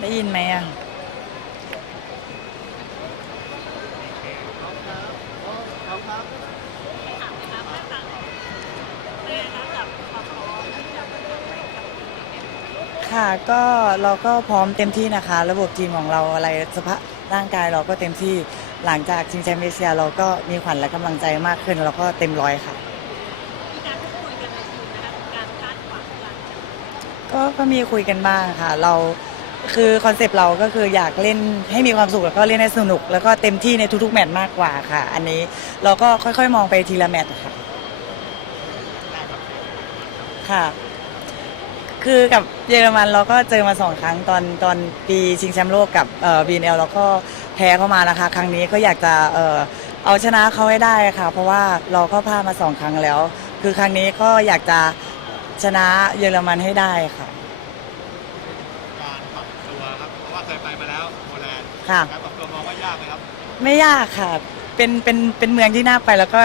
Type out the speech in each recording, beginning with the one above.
ได้ยินไหมอะค่ะก็เราก็พร้อมเต็มที่นะคะ ระบบทีมของเราอะไรสภาพร่างกายเราก็เต็มที่หลังจากชิงแชมป์เอเชียเราก็มีขวัญและกำลังใจมากขึ้น เราก็เต็มร้อยค่ะการพูดคุยกันในทีมนะคะถึงการคาดหวังหลังจากก็ก็มีคุยกันบ้างค่ะ เรา คือคอนเซปต์เราก็คืออยากเล่นให้มีความสุขแล้วก็เล่นให้สนุก แล้วก็เต็มที่ในทุกๆ แมตช์มากกว่าค่ะ อันนี้เราก็ค่อยๆ มองไปทีละแมตช์ค่ะค่ะ คือกับเยอรมันเราก็เจอมาสองครั้งตอนตอนปีชิงแชมป์โลกกับเอ่อบีเอลเราก็แพ้เข้ามานะคะ ครั้งนี้ก็อยากจะเอ่อเอาชนะเขาให้ได้ค่ะ เพราะว่าเราก็พลาดมาสองครั้งแล้ว คือครั้งนี้ก็อยากจะชนะเยอรมันให้ได้ค่ะ การปรับตัวครับ เพราะว่าเคยไปมาแล้วโปแลนด์ค่ะ การปรับตัวมองว่ายากไหมครับไม่ยากค่ะ เป็นเป็นเป็นเมืองที่น่าไปแล้วก็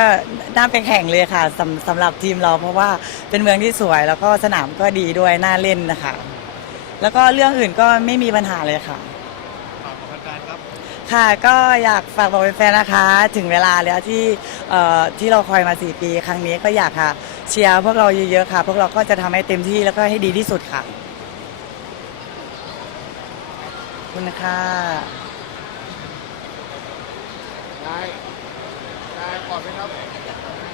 น่าไปแข่งเลยค่ะสำสำหรับทีมเราเพราะว่าเป็นเมืองที่สวยแล้วก็สนามก็ดีด้วยน่าเล่นนะคะ แล้วก็เรื่องอื่นก็ไม่มีปัญหาเลยค่ะ ฝากบอกแฟนๆครับ ค่ะก็อยากฝากบอกแฟนๆนะคะ ถึงเวลาแล้วที่เอ่อที่เราคอยมา 4 ปี ครั้งนี้ก็อยากค่ะเชียร์พวกเราเยอะๆค่ะ พวกเราก็จะทำให้เต็มที่แล้วก็ให้ดีที่สุดค่ะขอบ คุณค่ะได้ได้ก่อนไหมครับ